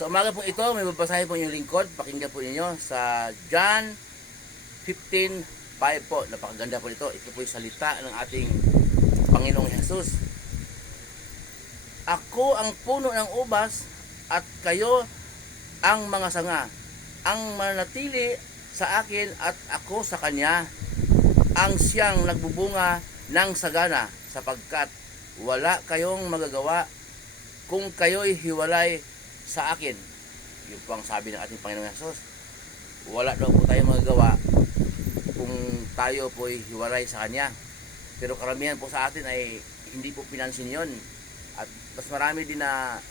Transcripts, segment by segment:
Sa umaga po ito, may babasahin po yung lingkod. Pakinggan po ninyo sa John 15:5 po. Napakaganda po ito. Ito po yung salita ng ating Panginoong Jesus. Ako ang puno ng ubas at kayo ang mga sanga. Ang manatili sa akin at ako sa kanya, ang siyang nagbubunga ng sagana, sapagkat wala kayong magagawa kung kayo'y hiwalay sa akin. Yun po ang sabi ng ating Panginoong Hesus. Wala daw po tayong magagawa kung tayo po'y hiwalay sa Kanya. Pero karamihan po sa atin ay hindi po pinansin yon. At mas marami din na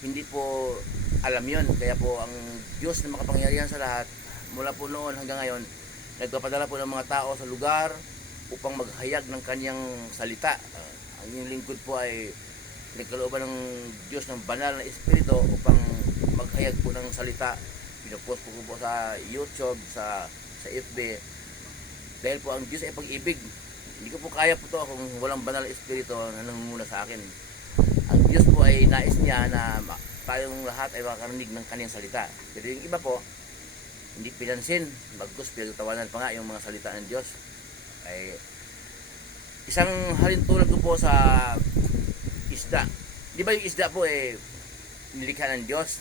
hindi po alam yon. Kaya po ang Diyos na makapangyarihan sa lahat, mula po noon hanggang ngayon, nagpapadala po ng mga tao sa lugar upang maghayag ng Kanyang salita. Ang inyong lingkod po ay nagkalooban ng Diyos ng banal na Espiritu upang maghayag po ng salita. Pinopost po po sa YouTube, sa FB. Dahil po ang Diyos ay pag-ibig. Hindi ko po kaya po to kung walang banal na Espiritu na nangunguna sa akin. Ang Diyos po ay nais niya na tayong lahat ay makakarinig ng Kanyang salita. Pero yung iba po, hindi pinansin, bagkus pinagtawanan pa nga yung mga salita ng Diyos. Ay isang halintulad ko po sa isda. Di ba yung isda po nilikha ng Diyos?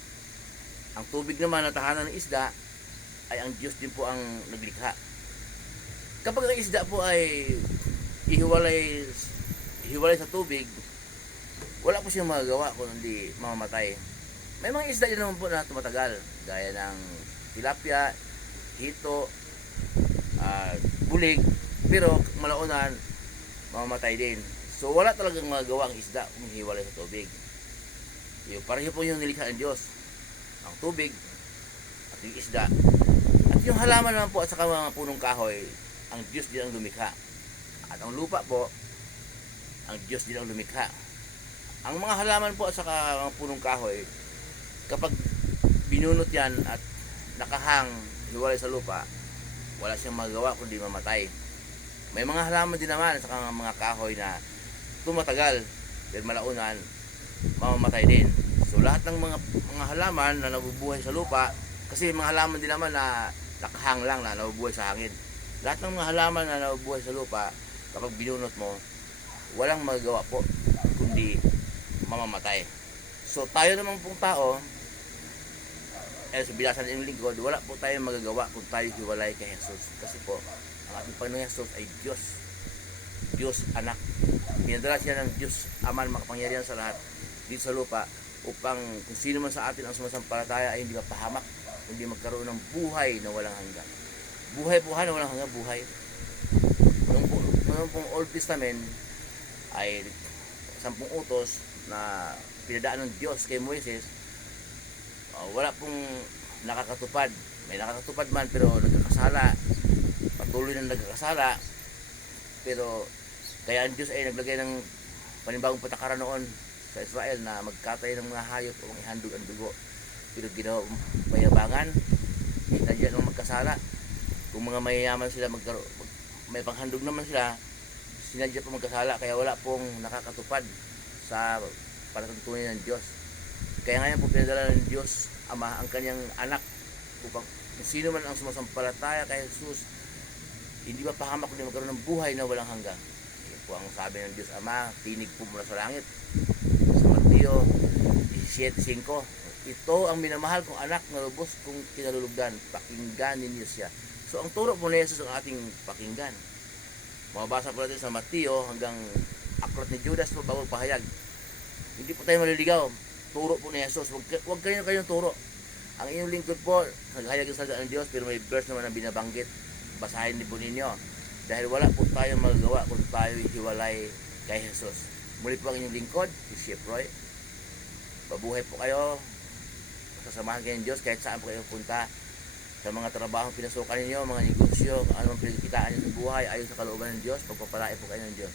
Ang tubig naman na tahanan ng isda ay ang Diyos din po ang naglikha. Kapag ang isda po ay hiwalay sa tubig, wala po siyang magagawa kung hindi mamamatay. May mga isda din naman po na tumatagal, gaya ng tilapia, hito, bulig, pero malaunan mamamatay din. So wala talagang magagawa ang isda kung hiwalay sa tubig. Yung pareho po yung nilikha ng Diyos, ang tubig at yung isda. At yung halaman naman po at saka mga punong kahoy, ang Diyos din ang lumikha. At ang lupa po, ang Diyos din ang lumikha. Ang mga halaman po at saka mga punong kahoy, kapag binunot yan at nakahang hiwalay sa lupa, wala siyang magagawa kundi mamatay. May mga halaman din naman at saka mga kahoy na tumatagal, pero malaunan mamamatay din. So lahat ng mga halaman na nabubuhay sa lupa, kasi mga halaman din naman na nakahang lang na nabubuhay sa hangin. Lahat ng mga halaman na nabubuhay sa lupa, kapag binunot mo, walang magagawa po kundi mamamatay. So tayo naman pong tao, sa bilasan ng lingkod, wala po tayong magagawa kung tayo hiwalay kay Jesus. Kasi po, ang ating Panginoong Jesus ay Diyos anak. Pinadala siya ng Diyos Ama makapangyarihan sa lahat dito sa lupa upang kung sino man sa atin ang sumasampalataya ay hindi mapahamak, kundi magkaroon ng buhay na walang hanggan. Buhay na walang hanggan, buhay. Noong pong Old Testament ay 10 utos na pinadaan ng Diyos kay Moises, wala pong nakakatupad. May nakakatupad man pero nagkakasala, patuloy na nagkakasala. Pero kaya ang Diyos ay naglagay ng panibagong patakaran noon sa Israel na magkatay ng mga hayop upang ihandog ang dugo. Pero ginawa mayabangan, sinadya nang magkasala. Kung mga mayayaman sila, may panghandog naman sila, sinadya pa magkasala, kaya wala pong nakakatupad sa panatuntunin ng Diyos. Kaya ngayon po pinadala ng Diyos Ama ang kanyang anak upang kung sino man ang sumasampalataya kay Jesus, hindi mapahamak kundi magkaroon ng buhay na walang hanggan. Yan po ang sabi ng Diyos Ama, tinig po mula sa langit. Sa Mateo 17:5, ito ang minamahal kong anak na lubos kong kinalulugdan, pakinggan ninyo siya. So ang turo po ni Jesus ang ating pakinggan. Mababasa po natin sa Mateo hanggang aklat ni Judas po bago pahayag. Hindi po tayo maliligaw. Turo po ni Jesus. Huwag kayong turo. Ang inyong lingkod po, naghayag ang salita ng Diyos, pero may verse naman na binabanggit. Basahin din po ninyo. Dahil wala po tayong magagawa kung tayo hiwalay kay Jesus. Muli po ang inyong lingkod, si Chef Roy. Pabuhay po kayo. Sasamahan kayo ng Diyos kahit saan po kayo punta. Sa mga trabahong pinasukan ninyo, mga negosyo, anong pinagkitaan ninyo sa buhay, ayon sa kalooban ng Diyos, pagpapalain po kayo ng Diyos.